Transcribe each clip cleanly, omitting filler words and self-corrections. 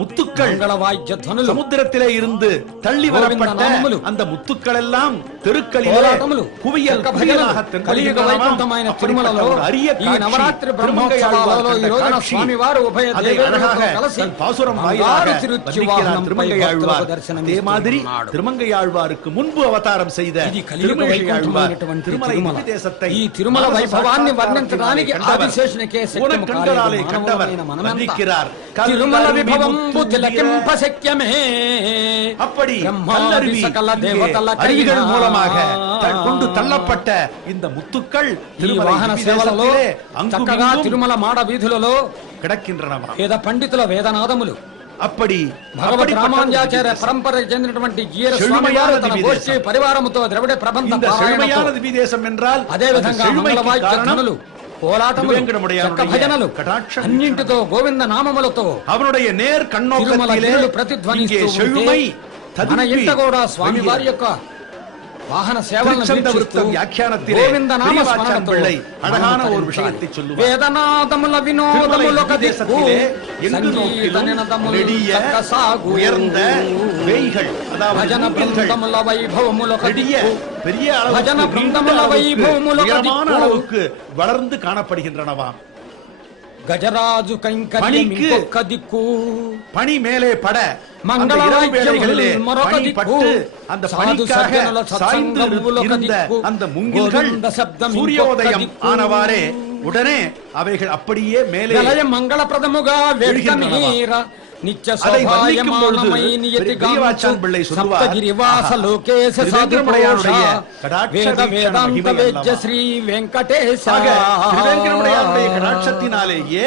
முத்துக்கள் சமுத்திரத்திலே இருந்து தள்ளி வரப்பட்ட அந்த முத்துக்கள் எல்லாம் தெருக்களிலே குவியல் குவியலாக அரிய நவராத்திரி பிரம்மோற்சவாలలో ఈ రోజున స్వామివారు ఉభయ దేవేరులతో కలిసి பாசுரம் வாயிலாக திருமங்கையாழ்வார் அதே மாதிரி திருமங்கையாழ்வாருக்கு முன்பு அவதாரம் செய்த திருமங்கையாழ்வார் திருமலை தேசத்தை ఈ తిరుమల వైభవాన్ని వర్ణించడానికి ఆదిశేషునికే శక్తి கண்களாலே கண்டவர் வந்திக்கிறார். తిరుమల విభవంబు తిలకింప శక్యమే அப்படி கல்லருவி அருவிகள் மூலமாக கொண்டு தள்ளப்பட்ட இந்த முத்துக்கள் వాహన సేవలలో చక్కగా తిరుమల మాడ వీధులలో கிடக்கின்றனவா వేద పండితుల వేదనాదములు. அப்படி భగవద్ రామానుజాచార్య పరంపరకు చెందినటువంటి గీర స్వామివారు తన గోష్ఠి పరివారముతో ద్రవిడ ప్రబంధ செழுமையான திவ்யதேசம் என்றால் అదే విధంగా మంగళవాద్యములు కోలాటములు చక్క భజనలు అన్నింటితో గోవింద నామములతో அவனுடைய நேர் கண்ணோக்கத்திலே ప్రతిధ్వనిస్తూ ఉంటే మన ఇంట కూడా స్వామివారి యొక్క వాహన సేవలను వీక్షిస్తూ గోవింద నామ స్మరణతో అழகான ஒரு விஷயத்தை சொல்லுவார். వేదనాదముల వినోదములొక దిక్కు సంగీత నినదముల సాగు உயர்ந்த வேய்கள் அதாவது భజన బృందముల వైభవములొక దిక్కు பெரிய భజన బృందముల వైభవములొక அளவுக்கு வளர்ந்து காணப்படுகின்றனவாம். గజరాజు కైంకర్యం ఇంకొక దిక్కు பனி மேலே பட మంగళ వేళகளிலே மொரொக திக்கு அந்த பனிக்காக சாய்ந்து இருந்த அந்த முங்கில்கள் சூரியோதயம் ஆனவாறே உடனே அவைகள் அப்படியே மேலே మంగళప్రదముగా వేడుకమీర నిత్య శోభాయమానమై నియతి గాంచు సప్తగిరివాస లోకేశ సాధుప్రయోష వేద వేదాంత వేద్య శ్రీ వెంకటేశ திருவேங்கடமுடையாருடைய கடாட்சத்தினாலேயே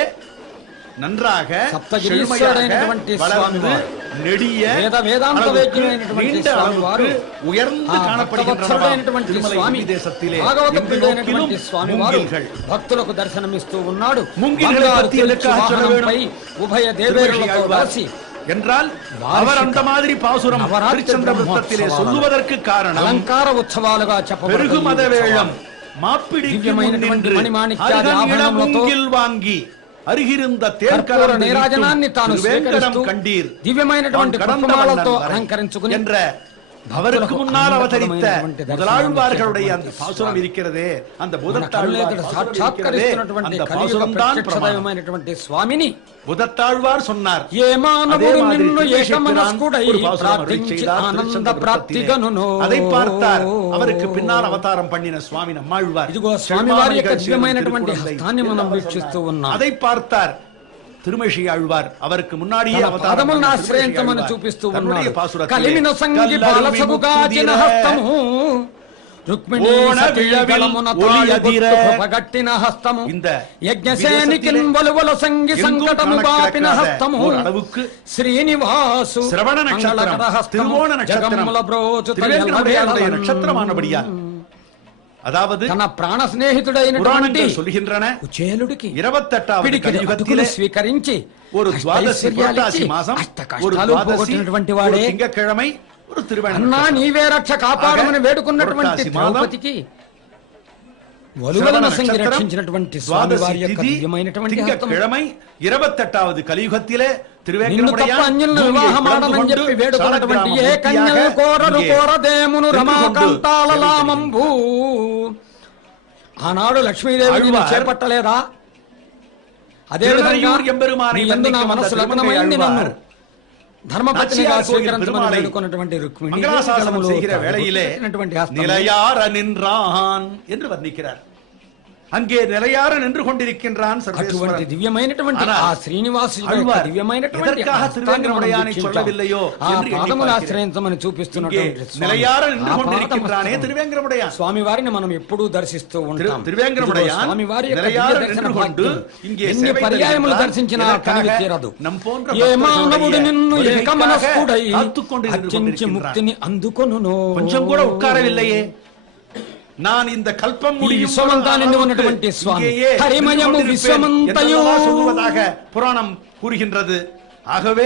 நன்றாக சப்தகிரீஸ்வரனைனటువంటి స్వామివారు நெடிய వేద వేదాంత వేద్యుడైనటువంటి స్వామివారు உயர்ந்து காணப்படுகின்றனటువంటి స్వామి దేశத்திலே భాగవత ప్రియుడైనటువంటి స్వామివారు భక్తులకు దర్శనమిస్తూ ఉన్నాడు. ఉభయ దేవేరులతో కలిసి என்றால் அவர் அந்த மாதிரி பாசுரம் ஹரிச்சந்திரபுரத்திலே சொல்லுவதற்கு காரணம் அலங்கார உற்சவாలుగా చెప్పబడుతుంది. பெருகு மதவேளம் மாப்பிடிக்கு முன்னின்று மூங்கில் வாங்கி அருகிருந்த தேர்கர நீராஜனாన్ని తాను స్వీకరిస్తూ கண்டீர் దివ్యమైనటువంటి పుష్పమాలతో అలంకరించుకుని என்ற அவருக்கு முன்னால் அவதரித்த முதலாழ்வார்களுடைய அந்த பாசுரம் இருக்கிறதே அந்த సాక్షాత్కరిస్తున్నటువంటి కలియుగ స్వామిని புதத்தாழ்வார் சொன்னார். ఏ మానవుడు నిన్ను ఏకమనస్కుడై ప్రార్థించి ఆనంద ప్రాప్తిగనును அதை பார்த்தார். அவருக்கு பின்னால் அவதாரம் பண்ணின சுவாமி நம்மாழ்வார். ఇదిగో స్వామివారి యొక్క దివ్యమైనటువంటి హస్తాన్ని మనం వీక్షిస్తూ ఉన్నాం. அதை பார்த்தார் திருமஷி ஆழ்வார். அவருக்கு முன்னாடியே அவதாரములను ఆశ్రయించమని చూపిస్తూ ఉన్నాడు. కలిమిన సంగి బాలసగుగాచిన హస్తము రుక్మిణీ సతీగళమున తాళిబొట్టు కృపగట్టిన హస్తము యజ్ఞసేనికిన్ వలువల సంగి సంకటము బాపిన హస్తము శ్రీనివాసు శ్రవణ నక్షత్రం తిరువోణ నక్షత్రం నక్షత్రమానబడియా அதாவது తన ప్రాణ స్నేహితుడైనటువంటి சொல்கின்றன కుచేలుడికి 28வது కలియుగத்திலே స్వీకరించి ஒரு துவாதசி புரட்டாசி மாசம் ஒரு పోగొట్టినటువంటి వాడే తింగకిழமை ஒரு திருவேణి అన్నా నీవే రక్ష కాపాడమని వేడుకున్నటువంటి ద్రౌపదికి వలువల సంగి రక్షించినటువంటి స్వామివారి యొక్క దివ్యమైనటువంటి తింగకిழமை 28வது కలియుగத்திலே వివాహమాడమని చెప్పి వేడుకున్నటువంటి ఏ కన్యలు కోరరు కోరదేమును రమాకాంతాళలామంబు ఆనాడు లక్ష్మీదేవి చేపట్టలేదా? అదే విధంగా నా మనసు లగ్నమైంది, నన్ను ధర్మపత్నిగా స్వీకరించమని వేడుకున్నటువంటి రుక్మిణి நிலையார நின்றான் என்று வர்ணிக்கிறார். அங்கே நிலையார நின்று கொண்டிருக்கின்றான். అటువంటి దివ్యమైనటువంటి ఆ శ్రీనివాసుని యొక్క దివ్యమైనటువంటి திருவேங்கடமுடையானை சொல்லவில்லையோ என்று పాదములను ఆశ్రయించమని చూపిస్తున్నటువంటి நிலையார நின்று கொண்டிருக்கின்றானே திருவேங்கடமுடையான் స్వామి వారిని మనం ఎప్పుడూ దర్శిస్తూ ఉంటాం. திருவேங்கடமுடையான் స్వామి వారి యొక్క దర్శన భాగ్యం ఎన్ని పర్యాయములు దర్శించినా కనివి తీరదు. ఏ మానవుడు నిన్ను ఏకమనస్కుడై అర్చించి ముక్తిని అందుకొనును. కొంచెం కూడా ఉక్కారవిల్లయే. நான் இந்த கல்பம் ఉన్నటువంటి స్వామి హరిమయము విశ్వమంతయు சொல்வதாக புராணம் கூறுகின்றது. ஆகவே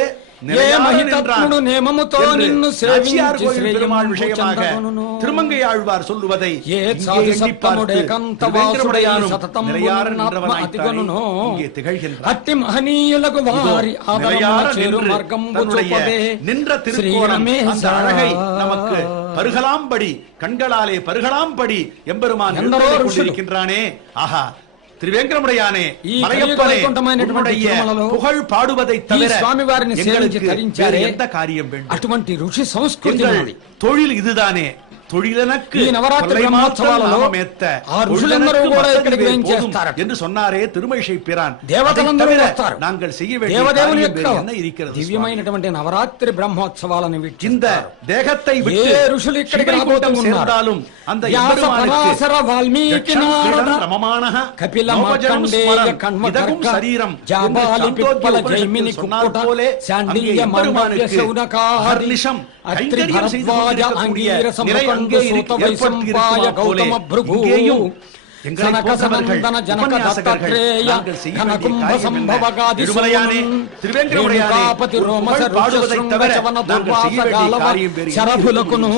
మహితత్ముడు నేమముతో నిన్ను సేవించి பெருமாள் விஷயமாக திருமங்கை ஆழ்வார் சொல்லுவதை அட்டி மகனீயுலகு வாரி நின்ற திருக்கோலமே அந்த அழகை நமக்கு பருகலாம்படி கண்களாலே பருகலாம்படி எம்பெருமான் கொண்டிருக்கின்றானே. ஆஹா, திருவேங்கடமுடையானே, மலையப்பனே, உன்னுடைய புகழ் பாடுவதை தவிர స్వామివారిని సేవించి ధరించారే எந்த காரியம் வேண்டும்? అటువంటి ఋషి సంస్కృతి தொழில் இதுதானே. தொழிலனக்கு ఈ నవరాత్రి బ్రహ్మోత్సవాలలో ఆ ఋషులందరూ కూడా ఇక్కడికి వేంచేస్తారు என்று சொன்னாரே திருமழிசை பிரான். దేవతలందరూ వస్తారు. நாங்கள் செய்ய வேண்டிய దేవదేవుని காரியம் యొక్క என்ன இருக்கிறது? దివ్యమైనటువంటి నవరాత్రి బ్రహ్మోత్సవాలను இந்த தேகத்தை விட்டு ఏ ఋషులు ఇక్కడికి రాబోతున్నారు? அந்த వ్యాస పరాశర వాల్మీకి నారద రమమానః కపిల మార్కండేయ కణ్వకర్క శరీరం జాబాలి పిప్పల జైమిని కుక్కుట శాండిల్య మానవ్య శౌనకాహరి అత్రి భరద్వాజ అంగీరస ముకంద సూత వైశంపాయ గౌతమ భృగు జనక సనందన జనక దత్తాత్రేయ ఘనకుంభ సంభవగాది రేణుకాపతి రోమస ఋషశృంగచవన దుర్వాస గాలవ శరభులకును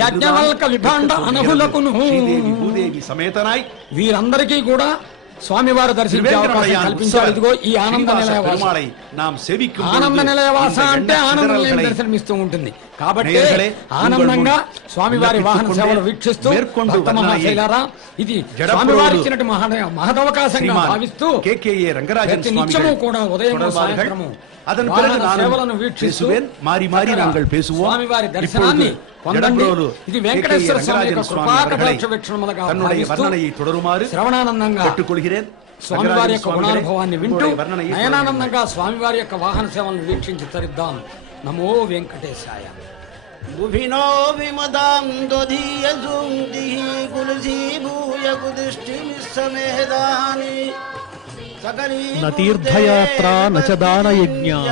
యజ్ఞవల్క విభాండ అనహులకును వీరందరికీ కూడా స్వామివారు దర్శించే అవకాశం కల్పించారు. ఇదిగో ఈ ఆనంద నిలయవాస. ఆనంద నిలయవాస అంటే ఆనంద నిలయం దర్శనమిస్తూ ఉంటుంది. కాబట్టి ఆనందంగా స్వామివారి వాహన సేవలు వీక్షిస్తూ మహాశైలారా, ఇది స్వామివారి ఇచ్చినట్టు మహదవకాశంగా భావిస్తూ ప్రతి నిత్యము కూడా ఉదయము సాయంత్రము సేవలను వీక్షిస్తూ స్వామివారి దర్శనాన్ని పొందండి. ఇది వెంకటేశ్వర స్వామి యొక్క కృపాకటాక్ష వీక్షణములుగా భావిస్తూ శ్రవణానందంగా స్వామివారి యొక్క గుణానుభవాన్ని వింటూ నయనానందంగా స్వామివారి యొక్క వాహన సేవలను వీక్షించి తరిద్దాం. నమో వెంకటేశాయ. గుభినో విమదాందోధీయజుందిః న తీర్థయాత్రా న చ దానయజ్ఞాః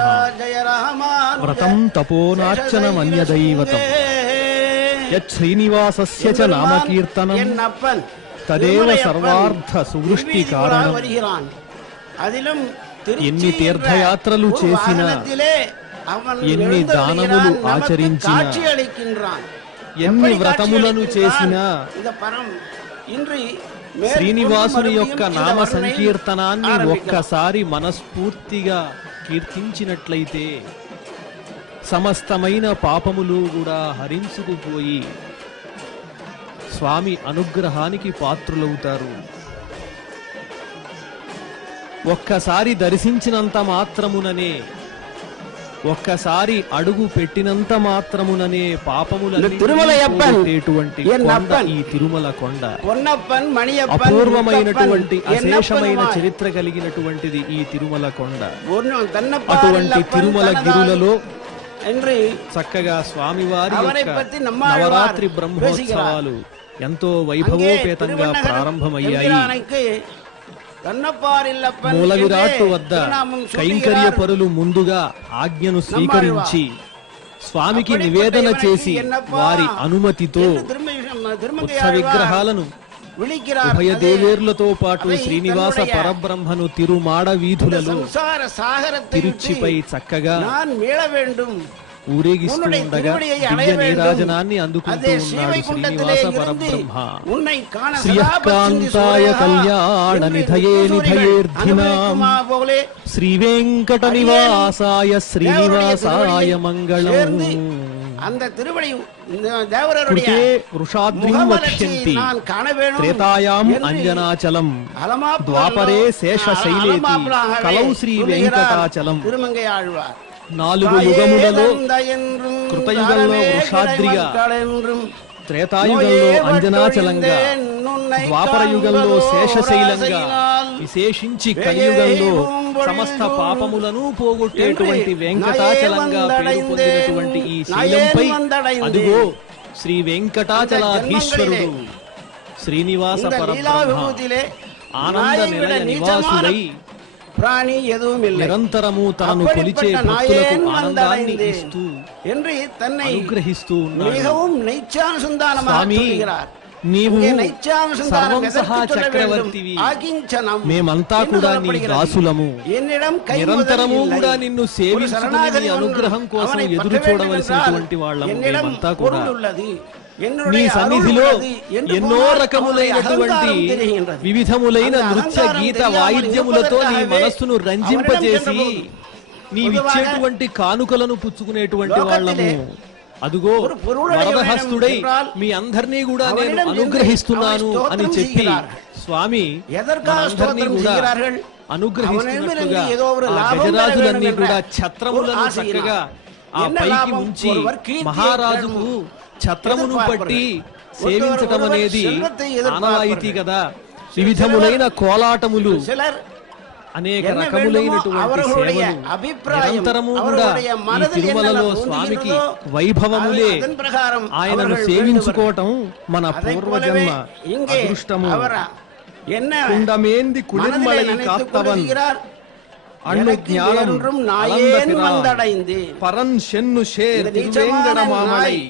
వ్రతం తపోనార్చనమన్యదైవతం యచ్శ్రీనివాసస్య చ నామకీర్తనం తదేవ సర్వార్థ సువృష్టి కారణం. ఎన్ని తీర్థయాత్రలు చేసినా, ఎన్ని దానములు ఆచరించినా, ఎన్ని వ్రతములను చేసినా శ్రీనివాసుని యొక్క నామ సంకీర్తనాన్ని ఒక్కసారి మనస్ఫూర్తిగా కీర్తించినట్లయితే సమస్తమైన పాపములు కూడా హరించుకుపోయి స్వామి అనుగ్రహానికి పాత్రులవుతారు. ఒక్కసారి దర్శించినంత మాత్రముననే, ఒక్కసారి అడుగు పెట్టినంత మాత్రముననే పాపములన్నిటిటువంటి ఈ తిరుమల కొండ. అపూర్వమైనటువంటి అశేషమైన చరిత్ర కలిగినటువంటిది ఈ తిరుమల కొండ. అటువంటి తిరుమల గిరులలో చక్కగా స్వామివారి నవరాత్రి బ్రహ్మోత్సవాలు ఎంతో వైభవోపేతంగా ప్రారంభమయ్యాయి. మూల విరాట్టు వద్ద కైంకర్య పరులు ముందుగా ఆజ్ఞను స్వీకరించి స్వామికి నివేదన చేసి వారి అనుమతితో ఉత్సవ విగ్రహాలను ఉభయ దేవేర్లతో పాటు శ్రీనివాస పరబ్రహ్మను తిరుమాడ వీధులలో తిరుచిపై చక్కగా ఊరేగిస్తుండగా దివ్య నీరాజనాన్ని అందుకుంటూ ఉన్నాడు శ్రీనివాస పరబ్రహ్మ. శ్రీయకాంతాయ కళ్యాణ నిధయే నిధయేర్ధినాం శ్రీ వెంకట నివాసాయ శ్రీనివాసాయ మంగళం. వృషాద్రిం వక్ష్యంతి త్రేతాయాం అంజనాచలం ద్వాపరే శేషశైలేతి కలౌ శ్రీ వెంకటాచలం. 4 యుగములలో కృతయుగంలో వృషాద్రిగా, త్రేతాయుగంలో అంజనాచలంగా, ద్వాపర యుగంలో శేషశైలంగా, విశేషించి కలియుగంలో సమస్త పాపములను పోగొట్టేటువంటి వెంకటాచలంగా పేరు పొందినటువంటి ఈ శైలంపై అదిగో శ్రీ వెంకటాచలాధీశ్వరుడు శ్రీనివాస పరబ్రహ్మ ఆనంద నిలయ నివాసుడై నిరంతరము తాను కొలిచే భక్తులకు ఆనందాన్ని ఇస్తూ అనుగ్రహిస్తూ ఉన్నాడు. స్వామి నీవు இங்கே நைச்சானுசந்தானம் సర్వం எதற்கு సహా சொல்ல வேண்டும்? చక్రవర్తివి ஆகிஞ்சனம் మేమంతా என்று కూడా నీ சொல்லப்படுகிறது. దాసులము என்னிடம் కై నిరంతరము முதல் కూడా இல்லை. నిన్ను ஒரு సేవించుకుని నీ சரணாகதி అనుగ్రహం ஒன்று కోసం அவனை ఎదురు பற்ற வேண்டும் చూడవలసినటువంటి என்றால் వాళ్ళము என்னிடம் మేమంతా కూడా பொருள் உள்ளது, నీ என்னுடைய அருள் సన్నిధిలో உள்ளது என்று ఎన్నో போனால் రకములైనటువంటి அவனுடைய అహంకారం தெரிகின்றது. వివిధములైన அந்த నృత్య అహంకారం గీత తెలియాలని వాయిద్యములతో నీ இருப்பதற்காகவே మనస్సును రంజింపజేసి அவனிடம் నీవిచ్చేటువంటి కానుకలను పుచ్చుకునేటువంటి లోకத்திலே వాళ్ళము అదుగో ஒரு பொருளுடைய వరదహస్తుడై என்றால் మీ అందరినీ కూడా నేను அவனிடம் అనుగ్రహిస్తున్నాను அவனை అని స్తోత్రం చెప్పి செய்கிறார்கள். స్వామి எதற்காக మనందరినీ స్తోత్రం కూడా செய்கிறார்கள்? అనుగ్రహిస్తున్నట్టుగా அவனிடமிருந்து ஏதோ ஒரு ఆ లాభం பெற గజరాజులన్నీ வேண்டும் కూడా என்ற ఛత్రములను ஒரு ఆశయినా. చక్కగా ఆ என்ன పైకి లాభం? ఉంచి ஒருவர் கீர்த்தியை మహారాజుకు ఛత్రమును పట్టి సేవించటం ஒருவர் అనేది செல்வத்தை எதிர்பார்ப்பார்கள். ఆనవాయితీ కదా. వివిధములైన కోలాటములు சிலர் అనేక என்ன రకములైనటువంటి வேண்டுమో அவர்களுடைய సేవలు అభిప్రాయం, నిరంతరము కూడా அவர்களுடைய ఈ మనதில் తిరుమలలో என்ன స్వామికి పొందుతుందో వైభవములే அதன் பிரகாரம் ఆయనను அவர்கள் సేవించుకోవటం మన அதைப் పూర్వజన్మ போலவே இங்கே అదృష్టము. அவர் என்ன కుండమేంది மனதிலே కుళిర్మళై நினைத்துக் కాత్తవన్ கொள்கிறார்? అన్ను எனக்கு జ్ఞానం வேறொன்றும் நாயேன் வந்தடைந்தேன். పరన్ షెన్ను షేర్ இந்த நீச்சமான తిరువేంగడమామళై நாய்,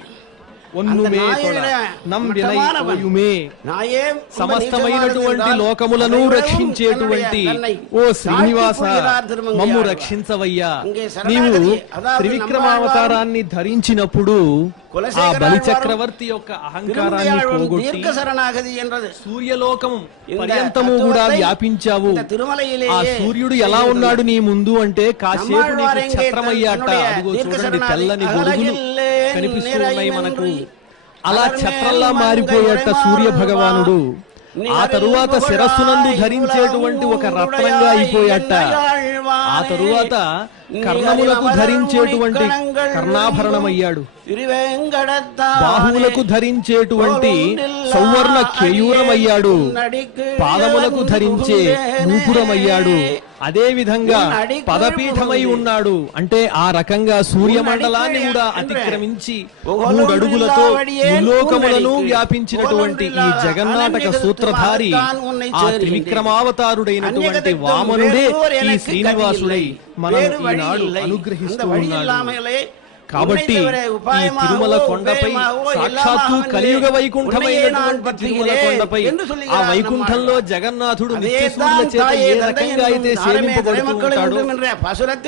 ఒన్నుమే அந்த తొడ నాయనే నంబిలై మఠమానవన్. ఓయుమే నాయే ரொம்ப సమస్తమైనటువంటి నీచమానది లోకములను என்றால் రక్షించేటువంటి தன்னை ఓ శ్రీనివాస தாழ்த்திக் கொள்கிறார் మమ్ము திருమంగయాழ்వాர். రక్షించవయ్యా. அங்கே నీవు శరణాగతి, అదాదు త్రివిక్రమావతారాన్ని ధరించినప్పుడు ఆ కులశేఖర బలి ఆళ్వారు చక్రవర్తి యొక్క అహంకారాన్ని திருமங்கையாழ்வார் పోగొట్టి దీర్ఘ శరణాగతి என்றது. సూర్యలోకం இந்த పర్యంతము కూడా తత్వத்தை వ్యాపించావు. இந்த திருமலையிலேயே ఆ సూర్యుడు ఎలా ఉన్నాడు నీ ముందు అంటే కాసేపు నీకు நம்மாழ்வாரெங்கே ఛత్రమయ్యాట. தன்னுடைய అదిగో దీర్ఘ చూడండి శరణాగతి తెల్లని గొడుగులు అగలగిల్లే కనిపిస్తూ ఉన్నాయి మనకు. నిరయమన్రి అలా అలర్మేల్ ఛత్రంలా మారిపోయేట మంగళ సూర్య భగవానుడు ఆ తరువాత శిరస్సునందు ధరించేటువంటి ఒక రత్నంగా అయిపోయాట. ఆ తరువాత కర్ణములకు ధరించేటువంటి కర్ణాభరణమయ్యాడు. బాహువులకు ధరించేటువంటి సౌవర్ణ కేయూరమయ్యాడు. పాదములకు ధరించే నూపురమయ్యాడు. అదే విధంగా పదపీఠమై ఉన్నాడు. అంటే ఆ రకంగా సూర్యమండలాన్ని కూడా అతిక్రమించి 3 అడుగులతో ముల్లోకములను వ్యాపించినటువంటి ఈ జగన్నాటక సూత్రధారి ఆ త్రివిక్రమావతారుడైనటువంటి వామనుడే ఈ శ్రీనివాసుడై మనం ఈనాడు అనుగ్రహిస్తూ ఉన్నాడు. కాబట్టి ఈ తిరుమల కొండపై సాక్షాత్తు కలియుగ వైకుంఠమైనటువంటి తిరుమల కొండపై ఆ వైకుంఠంలో జగన్నాథుడు నిత్యసూర్యుల చేత ఏ రకంగా అయితే సేవింపబడుతూ ఉంటాడో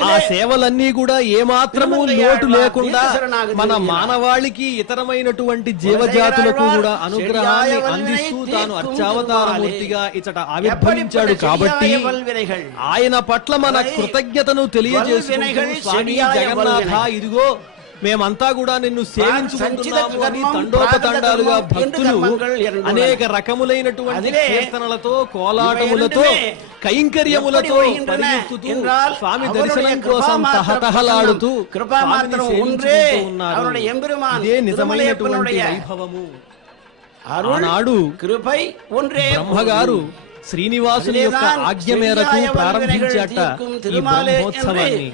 ఆ సేవలన్నీ కూడా ఏమాత్రము లోటు లేకుండా మన మానవాళికి ఇతరమైనటువంటి జీవజాతులకు కూడా అనుగ్రహాన్ని అందిస్తూ తాను అర్చావతారమూర్తిగా ఇచట ఆవిర్భవించాడు. కాబట్టి ఆయన పట్ల మన కృతజ్ఞతను తెలియజేసుకుంటూ స్వామి జగన్నాథ ఇదిగో మేమంతా కూడా నిన్ను సేవించుకుంటున్నాము అని తండోపతండాలుగా భక్తులు అనేక రకములైనటువంటి కీర్తనలతో కోలాటములతో కైంకర్యములతో పరిగెత్తుతూ స్వామి దర్శనం కోసం తహతహలాడుతూ స్వామిని సేవించుకుంటూ ఉన్నారు. ఇదే నిజమైనటువంటి వైభవము. ఆనాడు బ్రహ్మగారు శ్రీనివాసుని యొక్క ఆజ్ఞ మేరకు ప్రారంభించాట ఈ బ్రహ్మోత్సవాన్ని.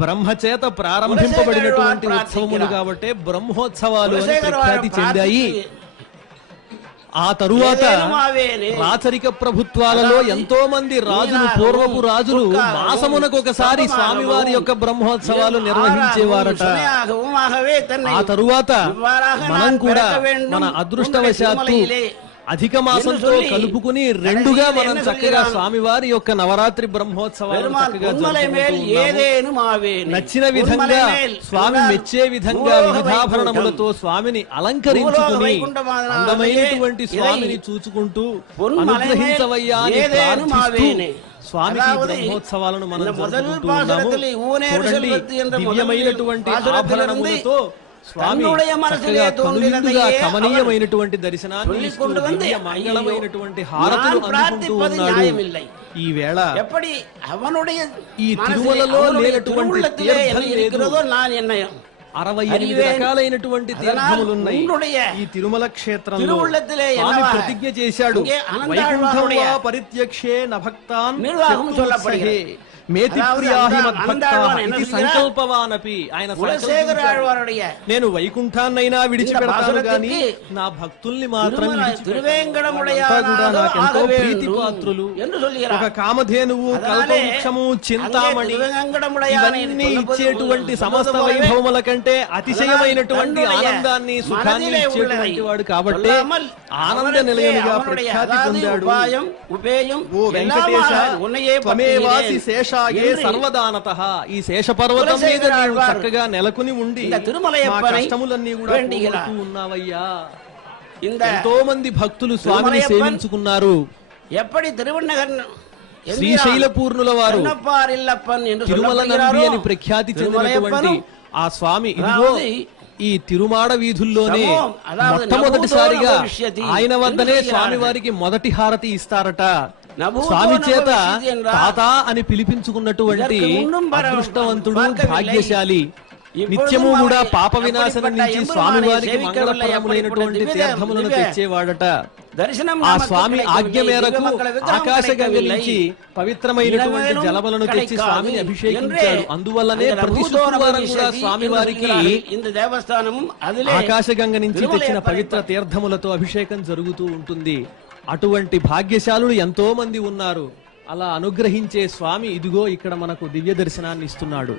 బ్రహ్మచేత ప్రారంభింపబడినటువంటి ఉత్సవములు కాబట్టి బ్రహ్మోత్సవాలు అని ప్రఖ్యాతి చెందాయి. ఆ తరువాత రాచరిక ప్రభుత్వాలలో ఎంతో మంది రాజులు, పూర్వపు రాజులు మాసమునకు ఒకసారి స్వామివారి యొక్క బ్రహ్మోత్సవాలు నిర్వహించేవారట. ఆ తరువాత మనం కూడా మన అదృష్టవశాత్తు అధిక మాసంతో కలుపుకుని 2గా మనం చక్కగా స్వామివారి యొక్క నవరాత్రి బ్రహ్మోత్సవాలు చక్కగా నచ్చిన విధంగా స్వామి మెచ్చే విధంగా వివిధాభరణములతో స్వామిని అలంకరించుకుని అందమైనటువంటి స్వామిని చూచుకుంటూ అనుగ్రహించవయ్యా అని ప్రార్థిస్తూ స్వామికి బ్రహ్మోత్సవాలను మనం జరుపుకుంటూ ఉన్నాము. చూడండి, దివ్యమైనటువంటి ఆభరణములతో స్వామి చక్కగా కనువిందుగా కమనీయమైనటువంటి దర్శనాన్ని ఇస్తూ దివ్య మంగళమైనటువంటి హారతులు అందుకుంటూ ఉన్నాడు. ఈ వేళ ఈ తిరుమలలో లేనటువంటి తీర్థం లేదు. 68 రకాలైనటువంటి తీర్థములున్నాయి ఈ తిరుమల క్షేత్రంలో. స్వామి ప్రతిజ్ఞ చేశాడు, వైకుంఠం వా పరిత్యక్షే నభక్తాన్ చతుర్సహే. మేతి ప్రియాహి మద్భక్తాః అందాళ్ళవాన్ ఇది என்ன சொல்கிறார்? సంకల్పవానపి ఆయన குலசேகர సంకల్పించాడు. ஆழ்வாருடைய నేను వైకుంఠాన్నైనా విడిచిపెడతాను இந்த గాని பாசுரத்திற்கு నా భక్తుల్ని మాత్రం విడిచిపెట్టను. திருவேங்கடமுடையானாக అంతా కూడా నాకెంతో ஆக ప్రీతి வேண்டும் పాత్రులు. என்று ఒక சொல்கிறார். కామధేనువు, அதனாலே కల్పవృక్షము, அங்கே చింతామణి திருவேங்கடமுடையானை ఇవన్నీ சொல்லும்போது ఇచ్చేటువంటి సమస్త சொல்லும்போது వైభవముల కంటే అతిశయమైనటువంటి తన్నుடைய ఆనందాన్ని సుఖాన్ని మనదిలే ఇచ్చేటువంటి உள்ளதை వాడు కాబట్టి சொல்லாமல் ఆనంద அவனுக்கே నిలయముగా அவனுடைய ప్రఖ్యాతి அதாவது పొందాడు. உபாயம், உபேயம் ఓ వెంకటేశ எல்லாமாக உன்னையே త్వమేవాసి பற்றினேன் శేషాయే என்று సర్వదానతః ఈ శేష పర్వతం మీద కులశేఖర నీవు ఆళ్వార్ చక్కగా నెలకొని ఉండి இந்த திருமலையப்பனை మా కష్టములన్నీ కూడా வேண்டுகிறார். పోగొడుతూ ఉన్నావయ్యా. இந்த ఎంతో మంది భక్తులు స్వామిని తిరుమలయప్పన్ సేవించుకున్నారు. எப்படி திருவண்ணகர் శ్రీశైలపూర్ణుల వారు కన్నప్పార్ ఇల్లప్పన్ என்று తిరుమల నంది சொல்லப்படுகிறாரో అని ప్రఖ్యాతి చెందినటువంటి తిరుమలయప్పను ఆ స్వామి ఇదిగో అதாவது ఈ తిరుమాడ వీధుల్లోనే అதாவது మొట్టమొదటిసారిగా నభూతో నభవిష్యతి ఆయన వద్దనే ఎందుకు స్వామి చేయాలి? వారికి మొదటి హారతి ఇస్తారట. నభూతో స్వామి చేత నభవిష్యతి ఎన్రా? తాత అని పిలిపించుకున్నటువంటి இதற்கு முன்னும் అదృష్టవంతుడు, பார்க்கவில்லை. భాగ్యశాలి. இப்பொழுதும் నిత్యము కూడా அவரை పాప వినాశనం அப்படிப்பட்ட నుంచి எம்பெருமானை స్వామి వారికి సేవికవిல்லை, మంగళప్రదములైనటువంటి அப்படிப்பட்ட తీర్థములను దివ్య తెచ్చేవాడట. దర్శనం ఆ நமக்கு స్వామి ఆజ్ఞ கிடைக்கவில்லை, మేరకు దివ్యమంగళ విగ్రహం ఆకాశగంగ கிடைக்கவில்லை. నుంచి పవిత్రమైనటువంటి ఇరవేలు జలములను తెచ్చి கிடைக்காது స్వామిని అభిషేకించాడు. என்றே అందువల్లనే அந்த ప్రతి நபூதோ శుక్రవారం కూడా நபவிஷ்யதி స్వామి என்று వారికి சொல்கிறார்கள். இந்த దేవస్థానము அதிலே ఆకాశగంగ నుంచి తెచ్చిన తిరుమలయప్పని పవిత్ర తీర్థములతో అభిషేకం జరుగుతూ ఉంటుంది. అటువంటి భాగ్యశాలులు ఎంతో మంది ఉన్నారు. అలా అనుగ్రహించే స్వామి ఇదిగో ఇక్కడ మనకు దివ్య దర్శనాన్ని ఇస్తున్నాడు.